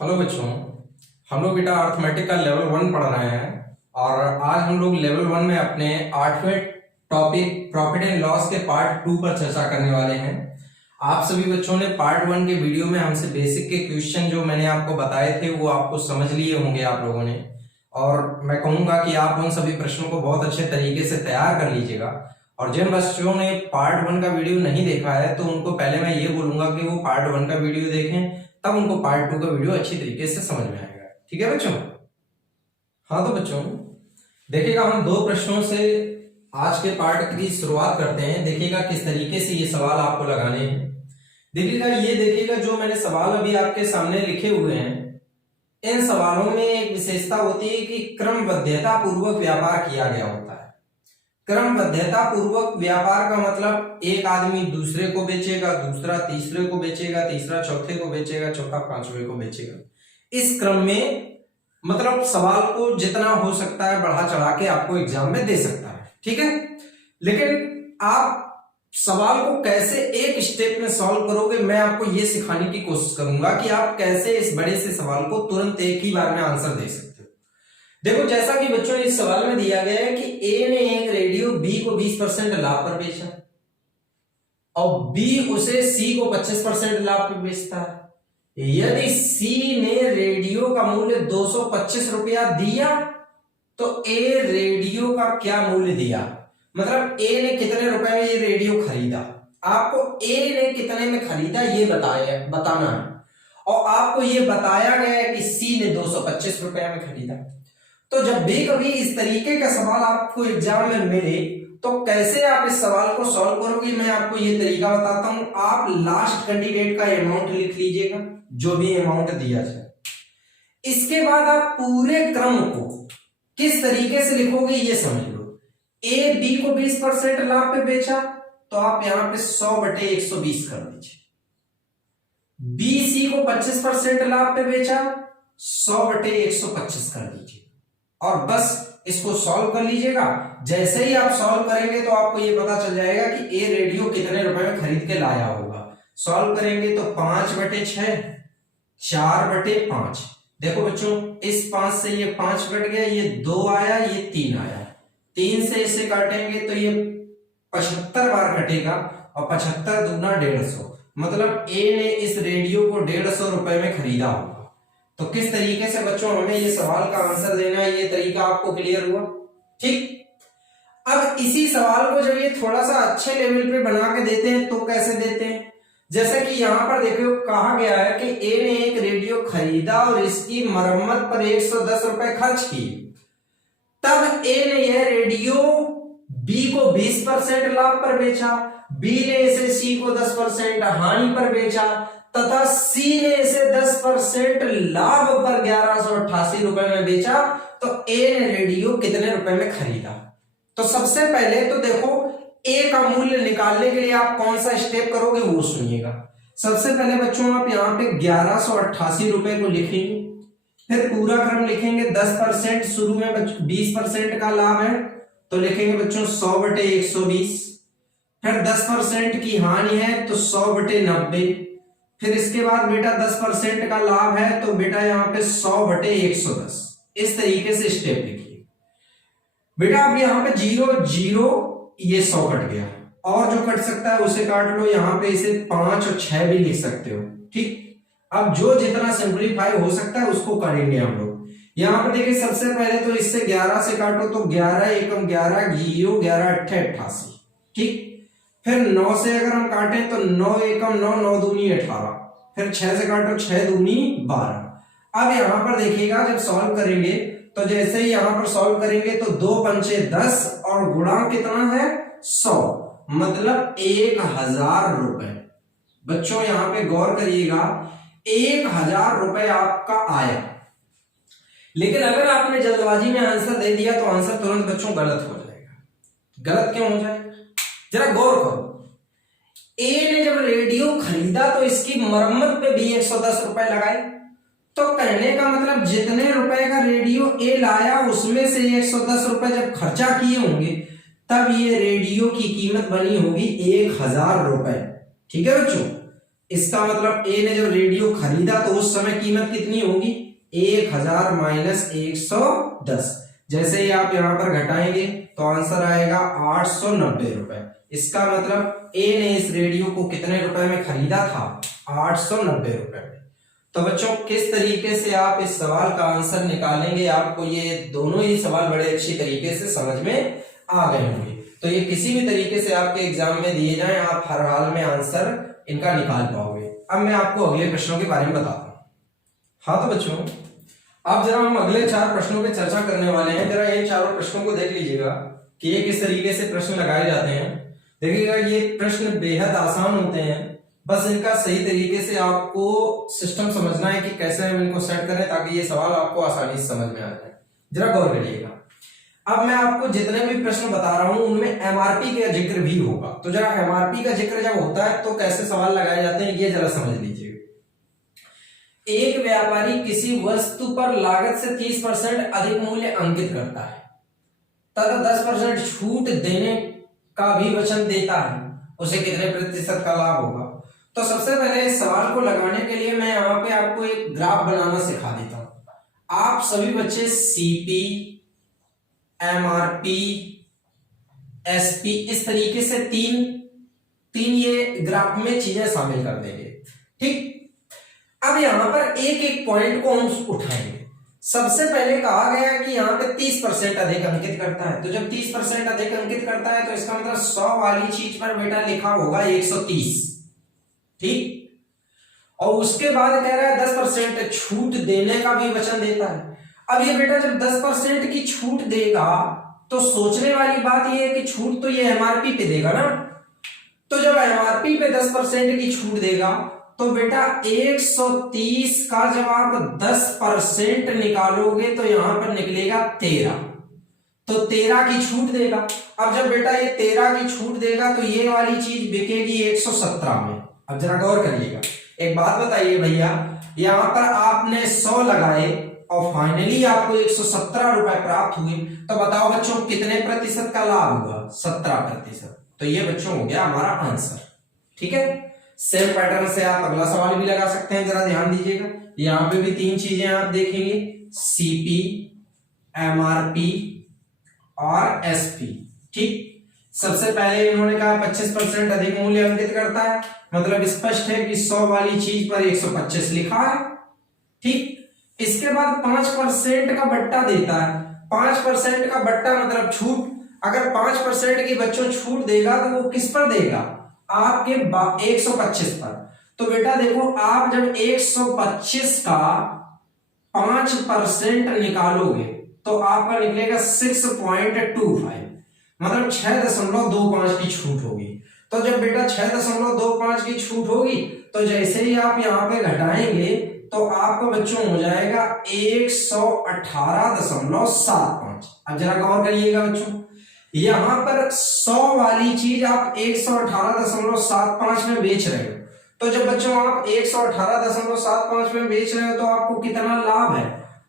Hello बच्चों, हम लोग बेटा अर्थमेटिक का लेवल 1 पढ़ रहे हैं और आज हम लोग लेवल 1 में अपने 8वें टॉपिक प्रॉफिट एंड लॉस के पार्ट 2 पर चर्चा करने वाले हैं। आप सभी बच्चों ने पार्ट 1 के वीडियो में हमसे बेसिक के क्वेश्चन जो मैंने आपको बताए थे वो आपको समझ लिए होंगे आप लोगों ने, और मैं कहूंगा कि आप उन सभी प्रश्नों को बहुत अच्छे तरीके से तैयार कर लीजिएगा। और जिन बच्चों ने पार्ट 1 का वीडियो नहीं देखा है तो उनको पहले मैं ये बोलूंगा कि वो पार्ट 1 का वीडियो देखें, तब उनको पार्ट 2 का वीडियो अच्छी तरीके से समझ में आएगा। ठीक है बच्चों? हाँ तो बच्चों देखिएगा, हम 2 प्रश्नों से आज के पार्ट की शुरुआत करते हैं। देखिएगा किस तरीके से ये सवाल आपको लगाने हैं। देखिएगा जो मैंने सवाल अभी आपके सामने लिखे हुए हैं, इन सवालों में एक विशेषता होती है कि क्रमबद्धता पूर्वक व्यापार किया गया होता है। क्रमबद्धता पूर्वक व्यापार का मतलब एक आदमी दूसरे को बेचेगा, दूसरा तीसरे को बेचेगा, तीसरा चौथे को बेचेगा, चौथा पांचवें को बेचेगा। इस क्रम में मतलब सवाल को जितना हो सकता है बढ़ा चढ़ा के आपको एग्जाम में दे सकता है। ठीक है, लेकिन आप सवाल को कैसे एक स्टेप में सॉल्व करोगे, मैं आपको यह सिखाने की कोशिश करूंगा कि आप कैसे इस बड़े से सवाल को तुरंत एक ही बार में आंसर दे सकते हो। देखो, जैसा कि बच्चों इस सवाल में दिया गया है कि ए ने एक रेडियो बी को 20% लाभ पर बेचा और बी उसे सी को 25% लाभ पर बेचता है। यदि सी ने रेडियो का मूल्य 225 रुपया दिया तो ए रेडियो का क्या मूल्य दिया, मतलब ए ने कितने रुपए में ये रेडियो खरीदा। आपको ए ने कितने में खरीदा ये बताना है, और आपको ये बताया गया है कि सी ने 225 रुपया में खरीदा। तो जब भी कभी इस तरीके का सवाल आपको एग्जाम में मिले तो कैसे आप इस सवाल को सॉल्व करोगे, मैं आपको ये तरीका बताता हूं। आप लास्ट कैंडिडेट का अमाउंट लिख लीजिएगा, जो भी अमाउंट दिया जाए। इसके बाद आप पूरे क्रम को किस तरीके से लिखोगे ये समझ लो। ए बी को 20% लाभ पे बेचा तो आप यहां पे 100/120 कर दीजिए। बी सी को 25% लाभ पे बेचा, 100/125 कर दीजिए, और बस इसको सॉल्व कर लीजिएगा। जैसे ही आप सॉल्व करेंगे तो आपको ये पता चल जाएगा कि ए रेडियो कितने रुपए में खरीद के लाया होगा। सॉल्व करेंगे तो 5/6, 4/5। देखो बच्चों, इस 5 से ये 5 कट गया, ये 2 आया, ये 3 आया। 3 से इसे काटेंगे तो ये 75 बार कटेगा, और 75 दूना 150, मतलब ए ने इस रेडियो को 150 रुपए में खरीदा होगा। तो किस तरीके से बच्चों हमें ये सवाल का आंसर देना है, ये तरीका आपको क्लियर हुआ? ठीक। अब इसी सवाल को जब ये थोड़ा सा अच्छे लेवल पे बना के देते हैं तो कैसे देते हैं, जैसे कि यहां पर देखो कहा गया है कि ए ने एक रेडियो खरीदा और इसकी मरम्मत पर 110 रुपए खर्च किए। तब ए ने यह रेडियो बी को 20% लाभ पर बेचा, बी ने इसे सी को 10% हानि पर बेचा, तथा सी ने इसे 10% लाभ पर 1188 रुपए में बेचा। तो ए ने रेडियो कितने रुपए में खरीदा? तो सबसे पहले तो देखो, ए का मूल्य निकालने के लिए आप कौन सा स्टेप करोगे वो सुनिएगा। सबसे पहले बच्चों आप यहां पे 1188 रुपए को लिखेंगे, फिर पूरा क्रम लिखेंगे। 10% शुरू में 20% का लाभ है तो लिखेंगे बच्चों 100/120, फिर 10% की हानि है तो 100/90, फिर इसके बाद बेटा 10% का लाभ है तो बेटा यहां पे 100/110। इस तरीके से स्टेप लिखिए बेटा। अब यहां पे 0 0, ये 100 कट गया, और जो कट सकता है उसे काट लो। यहां पे इसे 5 और 6 भी लिख सकते हो। ठीक, अब जो जितना सिंप्लीफाई हो सकता है उसको करेंगे हम लोग। यहां पर देखिए, सबसे पहले तो इससे 11 से काटो तो 11 एकम 11, 0 11 8 88। ठीक, फिर 9 से अगर हम काटें तो 9 एकम 9, 9 दूनी 18, फिर 6 से काटो 6 दूनी 12। अब यहां पर देखिएगा जब सॉल्व करेंगे तो जैसे ही यहां पर सॉल्व करेंगे तो 2 पंचे 10 और गुणा कितना है 100, मतलब 1000 रुपए। बच्चों यहां पे गौर करिएगा, 1000 रुपए आपका आया। लेकिन अगर आपने जल्दबाजी में आंसर दे दिया तो आंसर तुरंत बच्चों गलत हो जाएगा। गलत क्यों हो जाएगा, जरा गौर करो। ए ने जब रेडियो खरीदा तो इसकी मरम्मत पे भी 110 रुपए लगाए, तो कहने का मतलब जितने रुपए का रेडियो ए लाया उसमें से 110 रुपए जब खर्चा किए होंगे तब ये रेडियो की कीमत बनी होगी 1000 रुपए। ठीक है बच्चों, इसका मतलब ए ने जब रेडियो खरीदा तो उस समय कीमत कितनी होगी, 1000 माइनस 110। जैसे ही आप यहां पर घटाएंगे तो आंसर आएगा 890 रुपए। इसका मतलब ए ने इस रेडियो को कितने रुपए में खरीदा था, 890 रुपए में। तो बच्चों किस तरीके से आप इस सवाल का आंसर निकालेंगे, आपको ये दोनों ही सवाल बड़े अच्छी तरीके से समझ में आ गए होंगे। तो ये किसी भी तरीके से आपके एग्जाम में दिए जाएं, आप हर हाल में आंसर इनका निकाल पाओगे। अब मैं आपको अगले प्रश्नों के बारे में बताता हूं। हाँ तो बच्चों अब जरा हम अगले 4 प्रश्नों पे चर्चा करने वाले हैं। जरा इन चारों प्रश्नों को देख लीजिएगा कि ये किस तरीके से प्रश्न लगाए जाते हैं। देखिएगा ये प्रश्न बेहद आसान होते हैं, बस इनका सही तरीके से आपको सिस्टम समझना है कि कैसे हम इनको सेट करें ताकि ये सवाल आपको आसानी से समझ में आ जाए। जरा गौर करिएगा। अब मैं आपको जितने भी प्रश्न बता रहा हूं उनमें एमआरपी का जिक्र भी होगा, तो जरा एमआरपी का जिक्र जब होता है तो कैसे सवाल लगाए जाते हैं ये जरा समझ लीजिए। एक व्यापारी किसी वस्तु पर लागत से 30% अधिक मूल्य अंकित करता है तथा 10% छूट देने का भी वचन देता है, उसे कितने प्रतिशत का लाभ होगा। तो सबसे पहले इस सवाल को लगाने के लिए मैं यहाँ पे आपको एक ग्राफ बनाना सिखा देता हूं। आप सभी बच्चे सीपी, एमआरपी, एसपी इस तरीके से तीन ये ग्राफ में चीजें शामिल कर देंगे, ठीक। अब यहां पर एक एक पॉइंट को हम उठाएंगे। सबसे पहले कहा गया कि यहाँ पे 30% अधिक अंकित करता है, तो जब 30% अधिक अंकित करता है तो इसका मतलब 100 वाली चीज पर बेटा लिखा होगा 130, ठीक। और उसके बाद कह रहा है 10% छूट देने का भी वचन देता है। अब ये बेटा जब 10% की छूट देगा तो सोचने वाली बात ये है कि छूट तो ये एमआरपी पे देगा ना, तो जब एमआरपी पे 10% की छूट देगा तो बेटा 130 का जब आप 10% निकालोगे तो यहां पर निकलेगा 13, तो 13 की छूट देगा। अब जब बेटा ये 13 की छूट देगा तो ये वाली चीज बिकेगी 117 में। अब जरा गौर करिएगा, एक बात बताइए भैया, यहां पर आपने 100 लगाए और फाइनली आपको 117 रुपए प्राप्त हुए, तो बताओ बच्चों कितने प्रतिशत का लाभ हुआ, 17%। तो ये बच्चों हो गया हमारा आंसर, ठीक है। सेम पैटर्न से आप अगला सवाल भी लगा सकते हैं, जरा ध्यान दीजिएगा। यहां पे भी 3 चीजें आप देखेंगे, सीपी, एमआरपी और एसपी, ठीक। सबसे पहले इन्होंने कहा 25% अधिक मूल्य अंकित करता है, मतलब स्पष्ट है कि 100 वाली चीज पर 125 लिखा है, ठीक। इसके बाद 5% का बट्टा देता है। 5% का बट्टा मतलब छूट। अगर 5% की बच्चों छूट देगा तो वो किस पर देगा, आपके 125 पर। तो बेटा देखो, आप जब 125 का 5% निकालोगे तो आपका निकलेगा 6.25, मतलब 6.25 की छूट होगी। तो जब बेटा 6.25 की छूट होगी तो जैसे ही आप यहाँ पे घटाएंगे तो आपका बच्चों हो जाएगा 118.75। अब जरा गौर करिएगा बच्चों, यहां पर 100 वाली चीज आप 118.75 में बेच रहे हो, तो जब बच्चों आप 118.75 में बेच रहे हो तो आपको कितना लाभ है,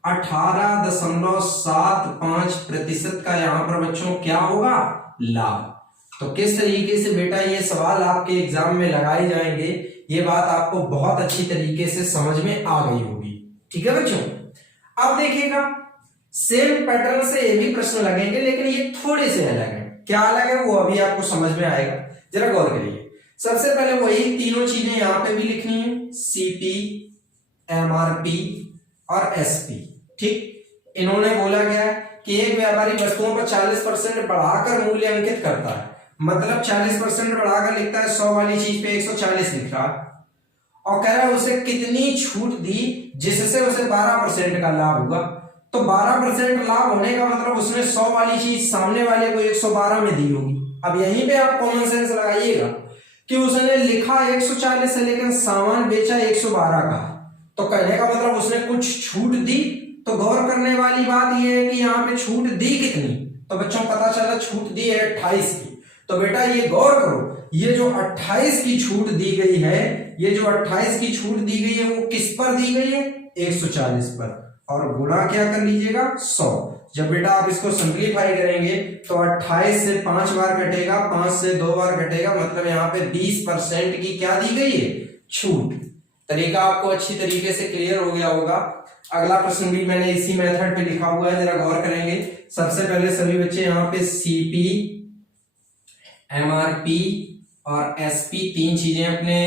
18.75% का यहां पर बच्चों क्या होगा, लाभ। तो किस तरीके से बेटा ये सवाल आपके एग्जाम में लगाए जाएंगे, ये बात आपको बहुत अच्छी तरीके से समझ में आ गई होगी, ठीक है बच्चों। अब देखिएगा, सेम पैटर्न से ये भी प्रश्न लगेंगे लेकिन ये थोड़े से अलग है। क्या अलग है वो अभी आपको समझ में आएगा, जरा गौर करिए। सबसे पहले वही तीनों चीजें यहां पे भी लिखनी है, सीपी, एमआरपी और एसपी, ठीक। इन्होंने बोला गया कि एक व्यापारी वस्तुओं पर 40% बढ़ाकर मूल्य अंकित करता है, मतलब 40% बढ़ाकर लिखता है, 100 वाली चीज पे 140 लिख रहा और कह रहा है उसे कितनी छूट दी जिससे उसे 12% का लाभ हुआ। तो 12% लाभ होने का मतलब उसने 100 वाली चीज सामने वाले को 112 में दी होगी। अब यहीं पे आप कॉमन सेंस लगाइएगा कि उसने लिखा 140 है लेकिन सामान बेचा 112 का, तो कहने का मतलब उसने कुछ छूट दी। तो गौर करने वाली बात यह है कि यहाँ पे छूट दी कितनी, तो बच्चों पता चला छूट दी है 28 की। तो बेटा ये गौर करो, ये जो 28 की छूट दी गई है, ये जो 28 की छूट दी गई है वो किस पर दी गई है, 140 पर, और गुणा क्या कर लीजिएगा 100। जब बेटा आप इसको सिंपलीफाई करेंगे तो 28 से 5 बार कटेगा, 5 से 2 बार कटेगा, मतलब यहाँ पे 20% की क्या दी गई है, छूट। तरीका आपको अच्छी तरीके से क्लियर हो गया होगा। अगला प्रश्न भी मैंने इसी मेथड पे लिखा हुआ है, जरा गौर करेंगे। सबसे पहले सभी बच्चे यहाँ पे सीपी, एमआरपी और एसपी तीन चीजें अपने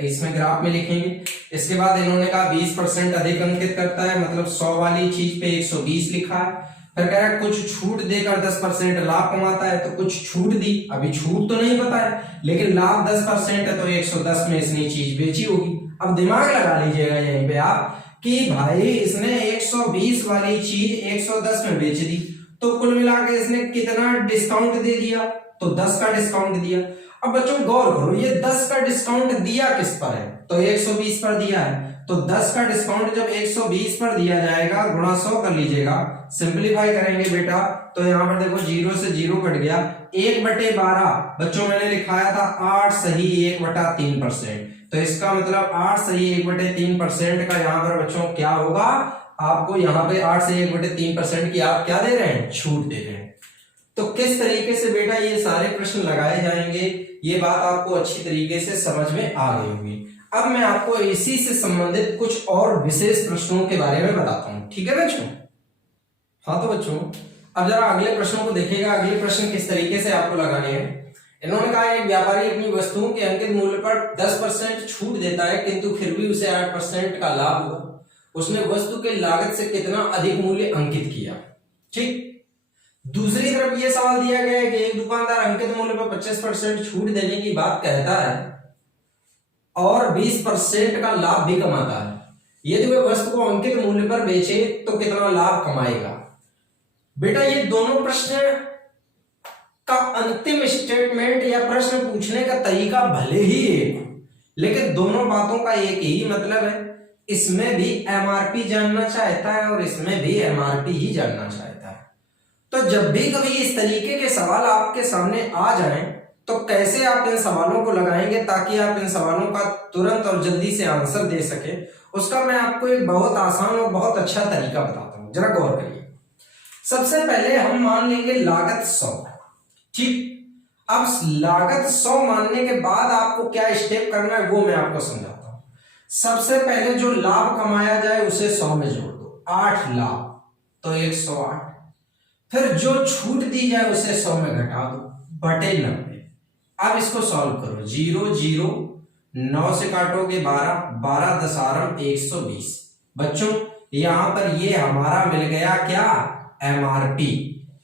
इसमें ग्राफ में लिखेंगे। इसके बाद इन्होंने कहा 20% अधिक अंकित करता है, मतलब 100 वाली चीज पे 120 लिखा है। फिर कह रहा है कुछ छूट देकर 10% लाभ कमाता है, तो कुछ छूट दी। अभी छूट तो नहीं पता है, लेकिन लाभ 10% है, तो 110 में इसने चीज बेची होगी। अब दिमाग लगा लीजिएगा यहीं पे आप कि भाई इसने 120 वाली चीज 110 में बेच दी, तो कुल मिला के इसने कितना डिस्काउंट दे दिया, तो 10 का डिस्काउंट दिया। अब बच्चों गौर करो, ये 10 का डिस्काउंट दिया किस पर है, तो 120 पर दिया है। तो 10 का डिस्काउंट जब 120 पर दिया जाएगा, गुणा 100 कर लीजिएगा, सिंपलीफाई करेंगे बेटा, तो यहाँ पर देखो 0 से 0 कट गया, 1/12। बच्चों मैंने लिखाया था 8 सही 1/3%, तो इसका मतलब 8 सही 1/3% का यहाँ पर बच्चों क्या होगा, आपको यहाँ पे 8 से 1/3% की आप क्या दे रहे हैं, छूट दे रहे हैं। तो किस तरीके से बेटा ये सारे प्रश्न लगाए जाएंगे, ये बात आपको अच्छी तरीके से समझ में आ गई होगी। अब मैं आपको इसी से संबंधित कुछ और विशेष प्रश्नों के बारे में बताता हूं, ठीक है बच्चों। हाँ तो बच्चों अब जरा अगले प्रश्नों को देखिएगा। अगले प्रश्न किस तरीके से आपको लगाने हैं। इन्होंने कहा एक व्यापारी अपनी वस्तुओं के अंकित मूल्य पर 10% छूट देता है, किंतु फिर भी उसे 8% का लाभ हुआ। उसने वस्तु के लागत से कितना अधिक मूल्य अंकित किया। ठीक, दूसरी तरफ ये सवाल दिया गया है कि एक दुकानदार अंकित मूल्य पर 25% छूट देने की बात कहता है और 20% का लाभ भी कमाता है। यदि वह वस्तु को अंकित मूल्य पर बेचे तो कितना लाभ कमाएगा। बेटा ये दोनों प्रश्न का अंतिम स्टेटमेंट या प्रश्न पूछने का तरीका भले ही एक हो, लेकिन दोनों बातों का एक ही मतलब है। इसमें भी एमआरपी जानना चाहता है और इसमें भी एमआरपी ही जानना चाहता है। तो जब भी कभी इस तरीके के सवाल आपके सामने आ जाएं, तो कैसे आप इन सवालों को लगाएंगे ताकि आप इन सवालों का तुरंत और जल्दी से आंसर दे सके, उसका मैं आपको एक बहुत आसान और बहुत अच्छा तरीका बताता हूं, जरा गौर करिए। सबसे पहले हम मान लेंगे लागत 100। ठीक, अब लागत 100 मानने के बाद आपको क्या स्टेप करना है वो मैं आपको समझाता हूं। सबसे पहले जो लाभ कमाया जाए उसे 100 में जोड़ दो, 8 लाभ तो 108। फिर जो छूट दी जाए उसे 100 में घटा दो बटे 90। अब इसको सॉल्व करो, 0 0 9 से काटोगे 12, 12 दशारम 120। बच्चों यहां पर ये हमारा मिल गया क्या, एमआरपी,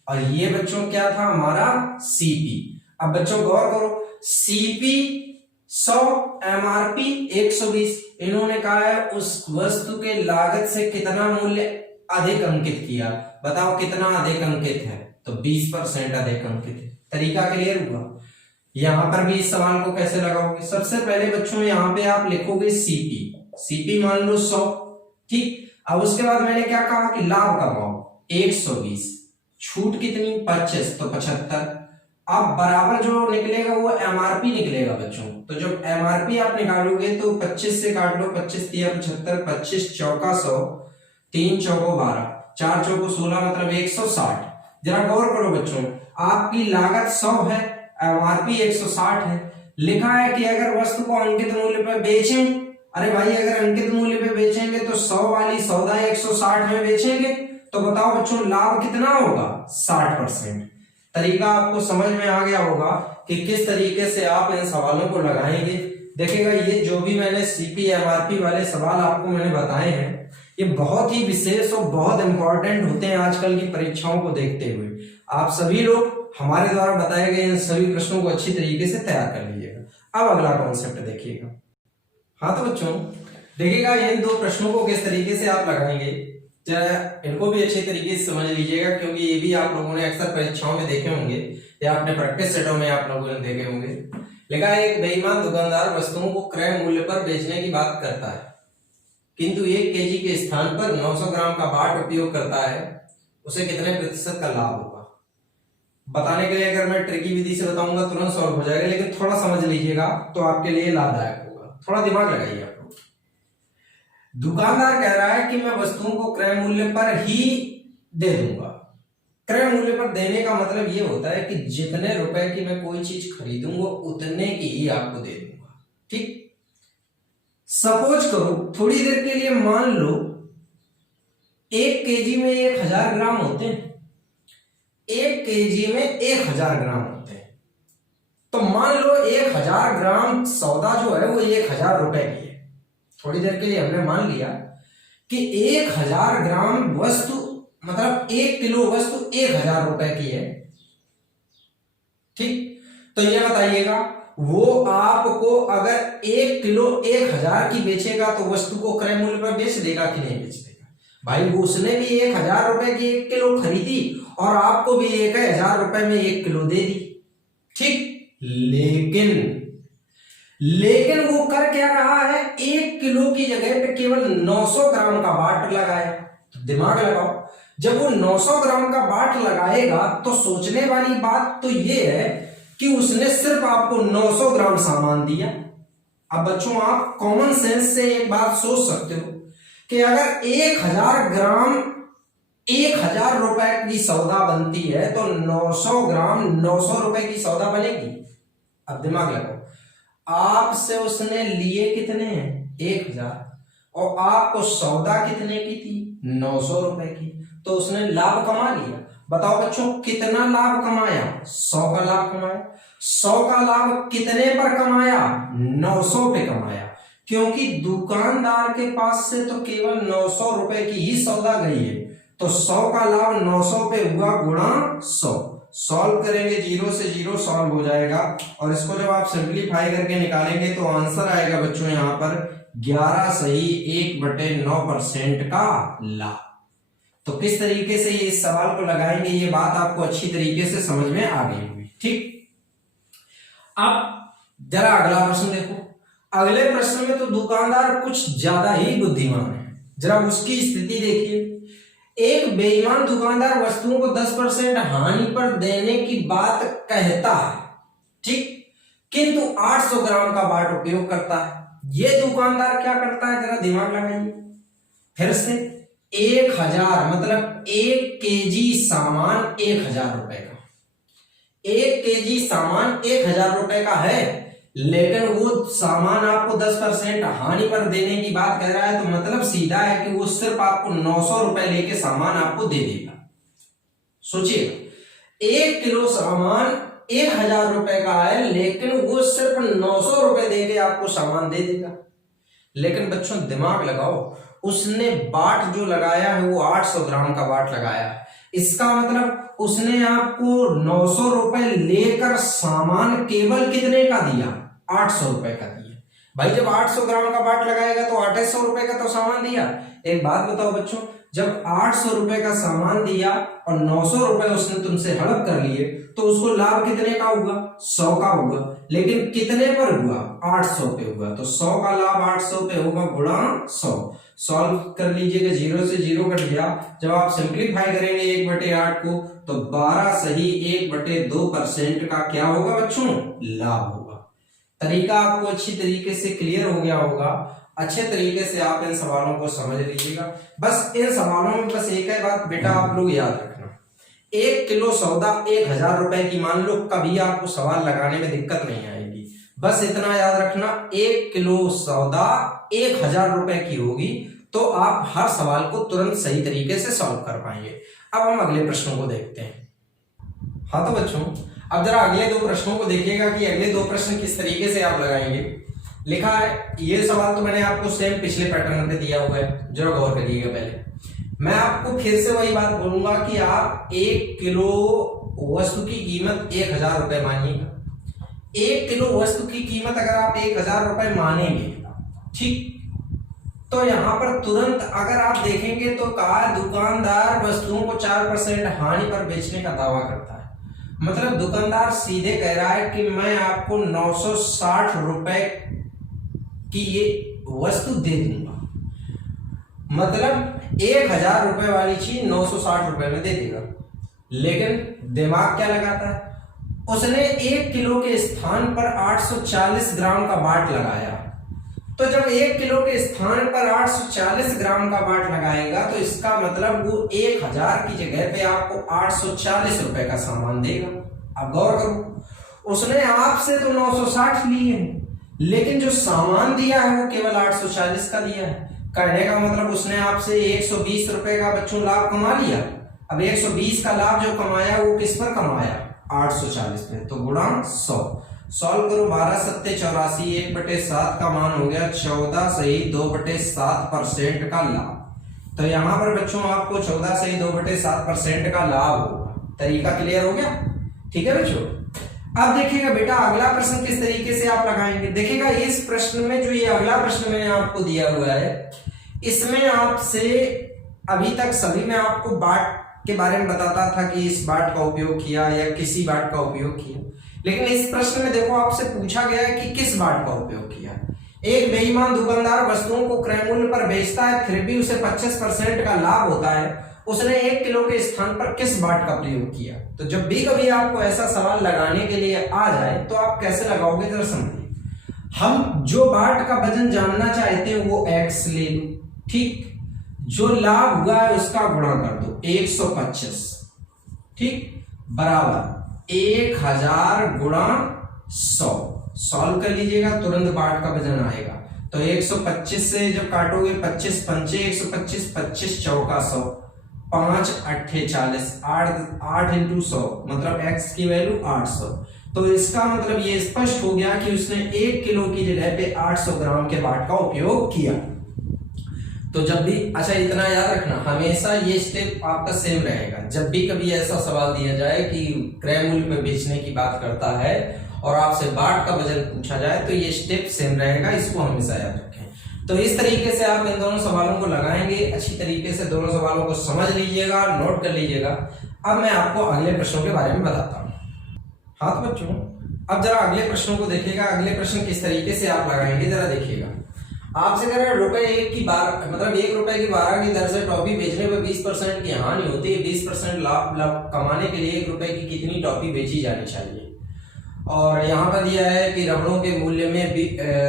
और ये बच्चों क्या था हमारा सीपी। अब बच्चों गौर करो, सीपी 100, एमआरपी 120। इन्होंने कहा है उस वस्तु के लागत से कितना मूल्य अधिक अंकित किया। बताओ कितना अधिक अंकित है, तो 20% अधिक अंकित है। तरीका क्लियर हुआ। यहां पर भी इस सवाल को कैसे लगाओगे, सबसे पहले बच्चों यहां पे आप लिखोगे सीपी, सीपी मान लो 100। ठीक, अब उसके बाद मैंने क्या कहा कि लाभ कमाओ 120, छूट कितनी 25 तो 75। अब बराबर जो निकलेगा वो एमआरपी निकलेगा बच्चों। तो जब एमआरपी आप निकालोगे तो 25 से काट लो, 25 तिया 75, 25 चौका 100, 3 चौको 12, 4 चौको 16, मतलब 160। जरा गौर करो बच्चों, आपकी लागत 100 है, एमआरपी 160 है। लिखा है कि अगर वस्तु को अंकित मूल्य पर बेचें, अरे भाई अगर अंकित मूल्य पे बेचेंगे तो 100 वाली सौदा 160 में बेचेंगे, तो बताओ बच्चों लाभ कितना होगा, 60%। तरीका आपको समझ में आ गया होगा कि किस तरीके से आप इन सवालों को लगाएंगे। देखिएगा ये जो भी मैंने सीपी एमआरपी वाले सवाल आपको मैंने बताए हैं, ये बहुत ही विशेष और बहुत इंपॉर्टेंट होते हैं आजकल की परीक्षाओं को देखते हुए। आप सभी लोग हमारे द्वारा बताए गए इन सभी प्रश्नों को अच्छी तरीके से तैयार कर लीजिएगा। अब अगला कॉन्सेप्ट देखिएगा। हाँ तो बच्चों देखिएगा इन दो प्रश्नों को किस तरीके से आप लगाएंगे, इनको भी अच्छे तरीके से समझ लीजिएगा, क्योंकि ये भी आप लोगों ने अक्सर परीक्षाओं में देखे होंगे या अपने प्रैक्टिस सेटों में आप लोगों ने देखे होंगे। लिखा है एक बेईमान दुकानदार वस्तुओं को क्रय मूल्य पर बेचने की बात करता है, किंतु 1 केजी के स्थान पर 900 ग्राम का बाट उपयोग करता है, उसे कितने प्रतिशत का लाभ होगा। बताने के लिए अगर मैं ट्रिकी विधि से बताऊंगा तुरंत सॉल्व हो जाएगा, लेकिन थोड़ा समझ लीजिएगा तो आपके लिए लाभदायक होगा। थोड़ा दिमाग लगाइए आप लोग। दुकानदार कह रहा है कि मैं वस्तुओं को क्रय मूल्य पर ही दे दूंगा। क्रय मूल्य पर देने का मतलब ये होता है कि जितने रुपए की मैं कोई चीज खरीदूंगा उतने की ही आपको दे दूंगा। ठीक, सपोज करो थोड़ी देर के लिए मान लो 1 केजी में 1000 ग्राम होते हैं, 1 केजी में 1000 ग्राम होते हैं। तो मान लो 1000 ग्राम सौदा जो है वो 1000 रुपए की है। थोड़ी देर के लिए हमने मान लिया कि 1000 ग्राम वस्तु मतलब 1 किलो वस्तु 1000 रुपए की है। ठीक, तो ये बताइएगा वो आपको अगर 1 किलो 1000 की बेचेगा तो वस्तु को क्रय मूल्य पर बेच देगा कि नहीं बेच देगा? भाई उसने भी 1000 रुपए की 1 किलो खरीदी और आपको भी 1000 रुपए में 1 किलो दे दी। ठीक, लेकिन वो कर क्या रहा है, 1 किलो की जगह पे केवल 900 ग्राम का बाट लगाया। तो दिमाग लगाओ, जब वो 900 ग्राम का बाट लगाएगा तो सोचने वाली बात तो ये है कि उसने सिर्फ आपको 900 ग्राम सामान दिया। अब बच्चों आप कॉमन सेंस से एक बात सोच सकते हो कि अगर 1000 ग्राम 1000 रुपए की सौदा बनती है तो 900 ग्राम 900 रुपए की सौदा बनेगी। अब दिमाग लगाओ, आपसे उसने लिए कितने हैं 1000 और आपको सौदा कितने की थी 900 रुपए की, तो उसने लाभ कमा लिया। बताओ बच्चों कितना लाभ कमाया, 100 का लाभ कमाया। 100 का लाभ कितने पर कमाया, 900 पे कमाया, क्योंकि दुकानदार के पास से तो केवल 900 रुपए की ही सौदा गई है। तो 100 का लाभ 900 पे हुआ गुणा 100। सॉल्व करेंगे, 0 से 0 सॉल्व हो जाएगा और इसको जब आप सिंप्लीफाई करके निकालेंगे तो आंसर आएगा बच्चों यहाँ पर 11 सही 1/9% का लाभ। तो किस तरीके से ये इस सवाल को लगाएंगे ये बात आपको अच्छी तरीके से समझ में आ गई होगी। ठीक, अब जरा अगला प्रश्न देखो। अगले प्रश्न में तो दुकानदार कुछ ज्यादा ही बुद्धिमान है, जरा उसकी स्थिति देखिए। एक बेईमान दुकानदार वस्तुओं को 10% हानि पर देने की बात कहता है, ठीक, किंतु 800 ग्राम का बाट उपयोग करता है। ये दुकानदार क्या करता है, जरा दिमाग लगाइए फिर से। 1000 मतलब 1 केजी सामान 1000 रुपए का, 1 केजी सामान 1000 रुपए का है, लेकिन वो सामान आपको 10% हानि पर देने की बात कह रहा है। तो मतलब सीधा है कि वो सिर्फ आपको 900 रुपए लेके सामान आपको दे देगा। सोचिए 1 किलो सामान 1000 रुपए का है, लेकिन वो सिर्फ 900 रुपए देके आपको सामान दे देगा। लेकिन बच्चों दिमाग लगाओ, उसने बाट जो लगाया है वो 800 ग्राम का बाट लगाया है। इसका मतलब उसने आपको 900 रुपए लेकर सामान केवल कितने का दिया, 800 रुपए का दिया। भाई जब 800 ग्राम का बाट लगाएगा तो 800 रुपए का तो सामान दिया। एक बात बताओ बच्चों, जब 800 रुपए का सामान दिया और 900 रुपए उसने तुमसे हड़प कर लिए तो उसको लाभ कितने का हुआ, 100 का हुआ। लेकिन कितने पर हुआ, 800 पे हुआ। तो 100 का लाभ 800 पे होगा गुणा 100। सॉल्व कर लीजिएगा, 0 से 0 कट गया। जब आप सिंप्लीफाई करेंगे 1/8 को तो 12 सही 1/2% का क्या होगा बच्चों, लाभ होगा। तरीका आपको अच्छी तरीके से क्लियर हो गया होगा। अच्छे तरीके से आप इन सवालों को समझ लीजिएगा। बस इन सवालों में बस एक ही बात बेटा आप लोग याद रखना, 1 किलो सौदा 1000 रुपए की मान लो, कभी आपको सवाल लगाने में दिक्कत नहीं आएगी। बस इतना याद रखना, 1 किलो सौदा 1000 रुपए की होगी तो आप हर सवाल को तुरंत सही तरीके से सॉल्व कर पाएंगे। अब हम अगले प्रश्नों को देखते हैं। हाँ तो बच्चों अब जरा अगले 2 प्रश्नों को देखिएगा कि अगले 2 प्रश्न किस तरीके से आप लगाएंगे। लिखा है, ये सवाल तो मैंने आपको सेम पिछले पैटर्न पे दिया हुआ है, जरा गौर करिएगा। पहले मैं आपको फिर से वही बात बोलूंगा कि आप 1 किलो वस्तु की कीमत 1000 रुपए मानिएगा। 1 किलो वस्तु की कीमत अगर आप 1000 रुपए मानेंगे, ठीक, तो यहां पर तुरंत अगर आप देखेंगे तो कहा दुकानदार वस्तुओं को 4% हानि पर बेचने का दावा करता है। मतलब दुकानदार सीधे कह रहा है कि मैं आपको 960 रुपए की ये वस्तु दे दूंगा। मतलब 1000 रुपए वाली चीज 960 रुपए में दे देगा। लेकिन दिमाग क्या लगाता है, उसने 1 किलो के स्थान पर 840 ग्राम का बाट लगाया। तो जब 1 किलो के स्थान पर 840 ग्राम का बाट लगाएगा तो इसका मतलब वो 1000 की जगह पे आपको 840 रुपए का सामान देगा। अब गौर करो, उसने आपसे तो 960 लिए हैं, लेकिन जो सामान दिया है वो केवल 840 का दिया है। कहने का मतलब उसने आपसे 120 रुपए का बच्चों लाभ कमा लिया। अब 120 का लाभ जो कमाया वो किस पर कमाया, 840 पे, तो गुणा 100। सॉल्व करो, 12 सत्ते 84, 1/7 का मान हो गया 14 सही 2/7% का लाभ। तो यहां पर बच्चों आपको 14 सही 2/7% का लाभ होगा। तरीका क्लियर हो गया, ठीक है बच्चों। अब देखिएगा बेटा अगला प्रश्न किस तरीके से आप लगाएंगे। देखिएगा इस प्रश्न में जो ये अगला प्रश्न मैंने आपको दिया हुआ है, इसमें आपसे अभी तक सभी में आपको बाट के बारे में बताता था कि इस बाट का उपयोग किया या किसी बाट का उपयोग किया, लेकिन इस प्रश्न में देखो आपसे पूछा गया है कि किस बाट का उपयोग किया। एक बेईमान दुकानदार वस्तुओं को क्रय मूल्य पर बेचता है, फिर भी उसे 25% का लाभ होता है। उसने 1 किलो के स्थान पर किस बाट का प्रयोग किया। तो जब भी कभी आपको ऐसा सवाल लगाने के लिए आ जाए तो आप कैसे लगाओगे जरा समझिए। हम जो बाट का वजन जानना चाहते हैं वो x ले लो, ठीक, जो लाभ हुआ है उसका गुणा कर दो 125, ठीक, बराबर 1000 गुणा 100। सॉल्व कर लीजिएगा, तुरंत बाट का वजन आएगा। तो 125 से जब काटोगे 25 पंचे 125, 25 चौका 100, 5 8 40, 8 इंटू 100 मतलब x की वैल्यू 800। तो इसका मतलब ये स्पष्ट हो गया कि उसने 1 किलो की जगह पे 800 ग्राम के बाट का उपयोग किया। तो जब भी, अच्छा इतना याद रखना, हमेशा ये स्टेप आपका सेम रहेगा। जब भी कभी ऐसा सवाल दिया जाए कि क्रय मूल्य में बेचने की बात करता है और आपसे बाट का वजन पूछा जाए तो ये स्टेप सेम रहेगा, इसको हमेशा याद रखें। तो इस तरीके से आप इन दोनों सवालों को लगाएंगे, अच्छी तरीके से दोनों सवालों को समझ लीजिएगा, नोट कर लीजिएगा। अब मैं आपको अगले प्रश्नों के बारे में बताता हूँ। हाँ तो बच्चों अब जरा अगले प्रश्नों को देखिएगा। अगले प्रश्न किस तरीके से आप लगाएंगे जरा देखिएगा। आपसे कह रहे हैं रुपए 1 की 12 मतलब 1 रुपए की 12 की दर से टॉफी बेचने पर 20% की हानि होती है। 20% लाभ कमाने के लिए 1 रुपए की कितनी टॉफी बेची जानी चाहिए। और यहाँ पर दिया है कि रबड़ों के मूल्य में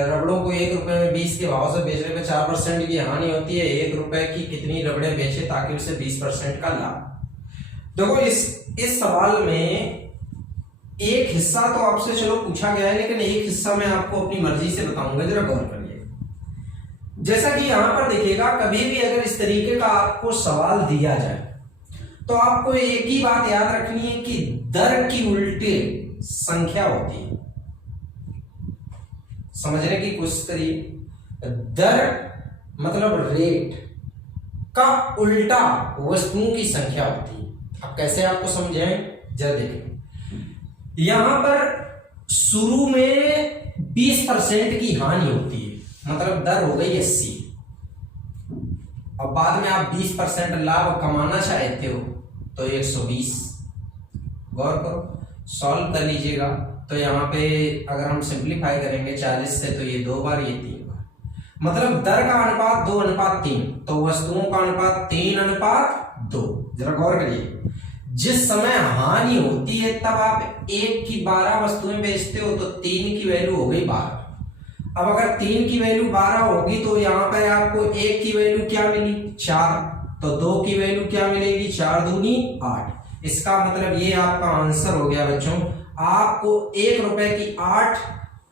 रबड़ों को 1 रुपए में 20 के भाव से बेचने पर 4% की हानि होती है। 1 रुपए की कितनी रबड़े बेचे ताकि उसे 20% का लाभ। देखो इस सवाल में एक हिस्सा तो आपसे चलो पूछा गया है, लेकिन एक हिस्सा मैं आपको अपनी मर्जी से बताऊंगा, जरा गौर करिए। जैसा कि यहां पर देखिएगा, कभी भी अगर इस तरीके का आपको सवाल दिया जाए तो आपको एक ही बात याद रखनी है कि दर की उल्टी संख्या होती है। समझने की कोशिश करिए। दर मतलब रेट का उल्टा वस्तुओं की संख्या होती है। अब कैसे आपको समझाएं जरा देखें। यहां पर शुरू में 20% की हानि होती है, मतलब दर हो गई 80, और बाद में आप 20% लाभ कमाना चाहते हो तो 120। गौर करो, सॉल्व कर लीजिएगा। तो यहाँ पे अगर हम सिंप्लीफाई करेंगे 40 से तो ये 2 बार, ये 3 बार, मतलब दर का अनुपात 2:3, तो वस्तुओं का अनुपात 3:2। जरा गौर करिए, जिस समय हानि होती है तब आप 1 की 12 वस्तुएं बेचते हो तो 3 की वैल्यू हो गई 12। अब अगर 3 की वैल्यू 12 होगी तो यहाँ पर आपको 1 की वैल्यू क्या मिली 4, तो 2 की वैल्यू क्या मिलेगी 4 दूनी 8। इसका मतलब ये आपका आंसर हो गया बच्चों। आपको 1 रुपए की 8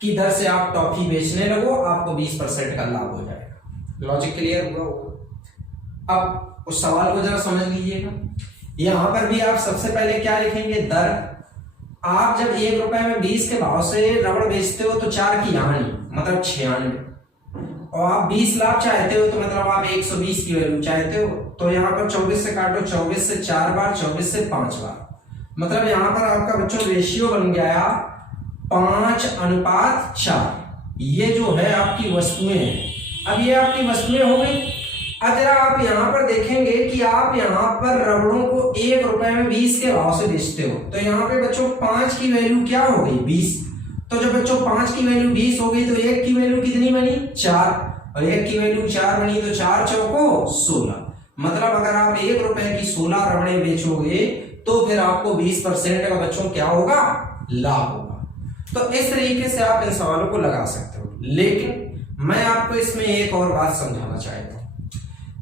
की दर से आप टॉफी बेचने लगो, आपको 20% का लाभ हो जाएगा। लॉजिक क्लियर हुआ होगा। अब उस सवाल को जरा समझ लीजिएगा। यहां पर भी आप सबसे पहले क्या लिखेंगे, दर। आप जब 1 रुपए में 20 के भाव से रबड़ बेचते हो तो 4 की हानि मतलब 96, और आप 20 लाभ चाहते हो तो मतलब आप 120 की वैल्यू चाहते हो। तो यहाँ पर 24 से काटो, 24 से 4 बार, 24 से 5 बार, मतलब यहाँ पर आपका बच्चों रेशियो बन गया 5:4। ये जो है आपकी वस्तुएं हैं। अब ये आपकी वस्तुएं हो गई। अब जरा आप यहाँ पर देखेंगे कि आप यहाँ पर रबड़ों को 1 रुपए में 20 के भाव से बेचते हो, तो यहाँ पे बच्चों 5 की वैल्यू क्या हो गई 20। तो जब बच्चों 5 की वैल्यू 20 हो गई तो 1 की वैल्यू कितनी बनी 4, और 1 की वैल्यू 4 बनी तो 4 चौको 16। मतलब अगर आप 1 रुपए की 16 रबड़े बेचोगे तो फिर आपको 20% का बच्चों क्या होगा, लाभ होगा। तो इस तरीके से आप इन सवालों को लगा सकते हो। लेकिन मैं आपको इसमें एक और बात समझाना चाहता हूं।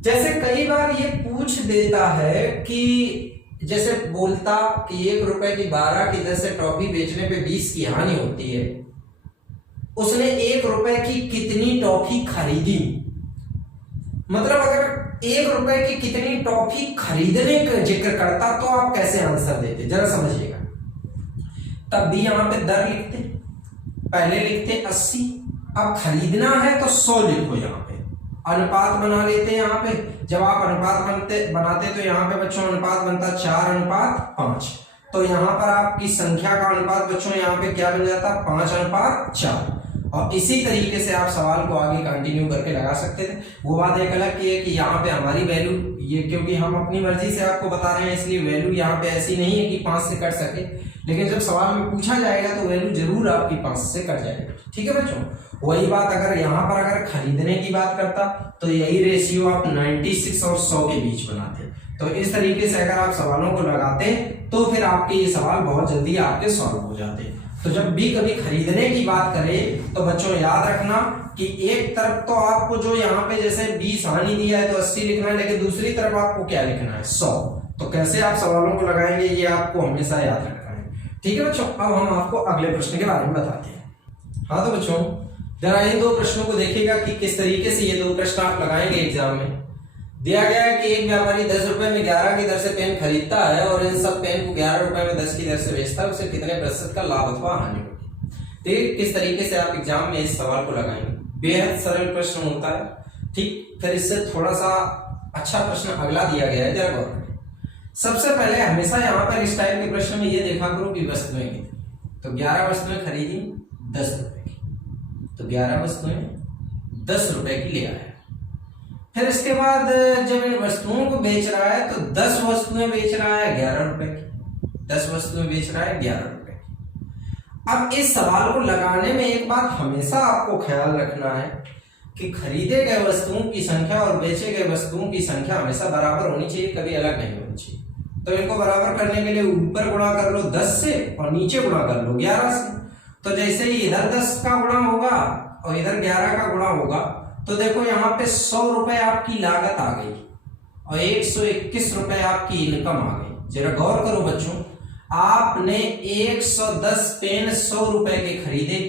जैसे कई बार ये पूछ देता है कि जैसे बोलता कि 1 रुपए की 12 की दर से टॉफी बेचने पे 20 की हानि होती है, उसने 1 रुपए की कितनी टॉफी खरीदी, मतलब अगर 1 रुपए की कितनी टॉफी खरीदने का जिक्र करता तो आप कैसे आंसर देते, जरा समझिएगा। तब भी यहां पे दर लिखते, पहले लिखते 80, अब खरीदना है तो 100 लिखो, यहाँ पे अनुपात बना लेते हैं। यहाँ पे जब आप अनुपात बनाते तो यहाँ पे बच्चों अनुपात बनता 4:5, तो यहाँ पर आपकी संख्या का अनुपात बच्चों यहाँ पे क्या बन जाता 5:4। और इसी तरीके से आप सवाल को आगे कंटिन्यू करके लगा सकते थे। वो बात एक अलग की है कि यहाँ पे हमारी वैल्यू ये, क्योंकि हम अपनी मर्जी से आपको बता रहे हैं इसलिए वैल्यू यहाँ पे ऐसी नहीं है कि 5 से कट सके, लेकिन जब सवाल में पूछा जाएगा तो वैल्यू जरूर आपकी 5 से कट जाएगी। ठीक है बच्चों, वही बात अगर यहाँ पर अगर खरीदने की बात करता तो यही रेशियो आप 96 और 100 के बीच बनाते। तो इस तरीके से अगर आप सवालों को लगाते तो फिर आपके ये सवाल बहुत जल्दी आपके सॉल्व हो जाते। तो जब भी कभी खरीदने की बात करें तो बच्चों याद रखना कि एक तरफ तो आपको जो यहाँ पे जैसे 20 हानि दिया है तो 80 लिखना है, लेकिन दूसरी तरफ आपको क्या लिखना है 100। तो कैसे आप सवालों को लगाएंगे ये आपको हमेशा याद रखना है। ठीक है बच्चों, अब हम आपको अगले प्रश्न के बारे में बताते हैं। हाँ तो बच्चों जरा इन 2 प्रश्नों को देखिएगा कि किस तरीके से ये 2 प्रश्न आप लगाएंगे एग्जाम में। दिया गया है कि एक व्यापारी 10 रुपए में 11 की दर से पेन खरीदता है और इन सब पेन को 11 रुपए में 10 की दर से बेचता है, उसे कितने प्रतिशत का लाभ अथवा हानि होगी। देखिए किस तरीके से आप एग्जाम में इस सवाल को लगाएंगे। बेहद सरल प्रश्न होता है। ठीक, फिर इससे थोड़ा सा अच्छा प्रश्न अगला दिया गया है, जरा गौर करें। सबसे पहले हमेशा यहाँ पर इस टाइप के प्रश्न में ये देखा करो कि वस्तुएं कितनी, तो 11 वस्तुएं खरीदी 10 रुपए की, तो 11 वस्तुएं 10 रुपए की ले आया। फिर इसके बाद जब इन वस्तुओं को बेच रहा है तो 10 वस्तुएं बेच रहा है 11 रुपए की, 10 वस्तुएं बेच रहा है 11 रुपए की। अब इस सवाल को लगाने में एक बात हमेशा आपको ख्याल रखना है कि खरीदे गए वस्तुओं की संख्या और बेचे गए वस्तुओं की संख्या हमेशा बराबर होनी चाहिए, कभी अलग नहीं होनी चाहिए। तो इनको बराबर करने के लिए ऊपर गुणा कर लो 10 से और नीचे गुणा कर लो 11 से। तो जैसे ही इधर 10 का गुणा होगा और इधर 11 का गुणा होगा तो देखो यहाँ पे 100 रुपए आपकी लागत आ गई और 121 रुपए आपकी इनकम आ गई। जरा गौर करो बच्चों, आपने 110 पेन 100 रुपए के खरीदे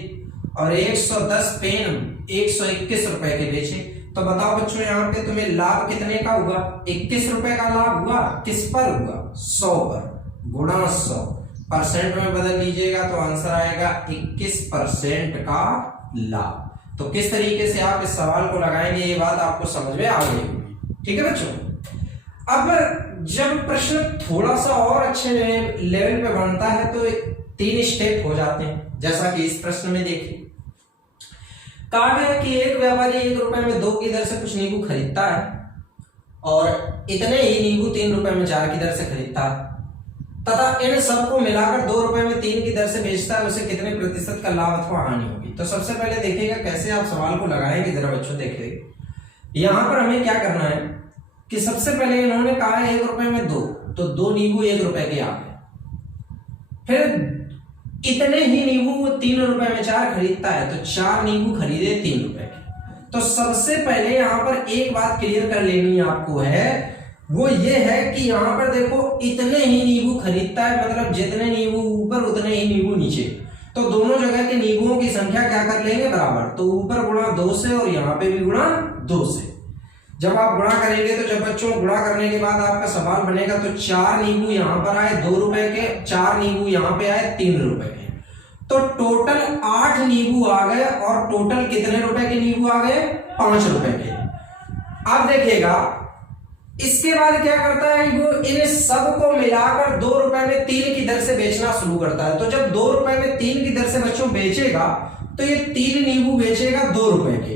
और 110 पेन 121 रुपए के बेचे, तो बताओ बच्चों यहाँ पे तुम्हें लाभ कितने का हुआ, 21 रुपए का लाभ हुआ। किस पर हुआ, 100 पर, गुणा 100, परसेंट में बदल लीजिएगा तो आंसर आएगा 21% का लाभ। तो किस तरीके से आप इस सवाल को लगाएंगे ये बात आपको समझ में आ गई होगी। ठीक है बच्चों, अब जब प्रश्न थोड़ा सा और अच्छे लेवल पे बनता है तो 3 स्टेप हो जाते हैं, जैसा कि इस प्रश्न में देखिए। कहा गया कि एक व्यापारी 1 रुपए में 2 की दर से कुछ नींबू खरीदता है और इतने ही नींबू 3 रुपए में 4 की दर से खरीदता है तथा इन सबको मिलाकर 2 रुपए में 3 की दर से बेचता है, उसे कितने प्रतिशत का लाभ अथवा हानि होगी। तो सबसे पहले देखिएगा कैसे आप सवाल को लगाएंगे, जरा बच्चों देखिए। यहां पर हमें क्या करना है कि सबसे पहले इन्होंने कहा है 1 रुपए में 2, तो 2 नींबू 1 रुपए के आ गए। फिर इतने ही नींबू वो 3 रुपए में 4 खरीदता है, तो 4 नींबू खरीदे 3 रुपए के। तो सबसे पहले यहां पर एक बात क्लियर कर लेनी आपको है, वो ये है कि यहाँ पर देखो इतने ही नींबू खरीदता है, मतलब जितने नींबू ऊपर उतने ही नींबू नीचे, तो दोनों जगह के नींबुओं की संख्या क्या कर लेंगे बराबर, तो ऊपर गुणा 2 से और यहाँ पे भी गुणा 2 से। जब आप गुणा करेंगे तो जब बच्चों गुणा करने के बाद आपका सवाल बनेगा तो 4 नींबू यहाँ पर आए 2 रुपए के, 4 नींबू यहाँ पे आए 3 रुपए के, तो टोटल 8 नींबू आ गए और टोटल कितने रुपए के नींबू आ गए, 5 रुपए के। अब देखिएगा इसके बाद क्या करता है, वो इन सबको मिलाकर 2 रुपए में 3 की दर से बेचना शुरू करता है। तो जब 2 रुपए में 3 की दर से बच्चों बेचेगा तो ये 3 नींबू बेचेगा 2 रुपए के।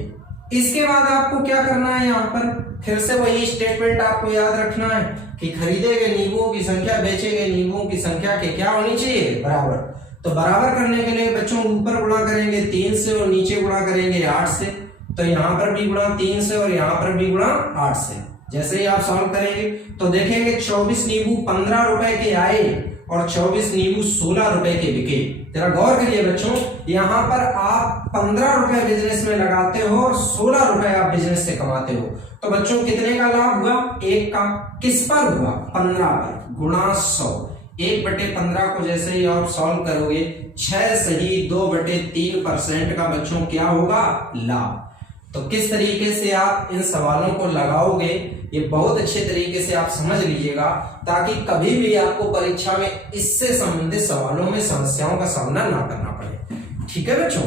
इसके बाद आपको क्या करना है, यहाँ पर फिर से वही स्टेटमेंट आपको याद रखना है कि खरीदे गए नींबुओं की संख्या बेचे गए नींबुओं की संख्या के क्या होनी चाहिए, बराबर। तो बराबर करने के लिए बच्चों ऊपर गुणा करेंगे 3 से और नीचे गुणा करेंगे 8 से, तो यहाँ पर भी गुणा 3 से और यहाँ पर भी गुणा 8 से। जैसे ही आप सॉल्व करेंगे तो देखेंगे 24 नींबू 15 रुपए के आए और 24 नींबू 16 रुपए के बिके। जरा गौर करिए बच्चों, यहाँ पर आप 15 रुपए बिजनेस में लगाते हो और 16 रुपए आप बिजनेस से कमाते हो, तो बच्चों कितने का लाभ हुआ, 1 का। किस पर हुआ, 15 पर, गुणा 100। 1/15 को जैसे ही आप सॉल्व करोगे 6 सही 2/3% का बच्चों क्या होगा, लाभ। तो किस तरीके से आप इन सवालों को लगाओगे ये बहुत अच्छे तरीके से आप समझ लीजिएगा, ताकि कभी भी आपको परीक्षा में इससे संबंधित सवालों में समस्याओं का सामना ना करना पड़े। ठीक है बच्चों।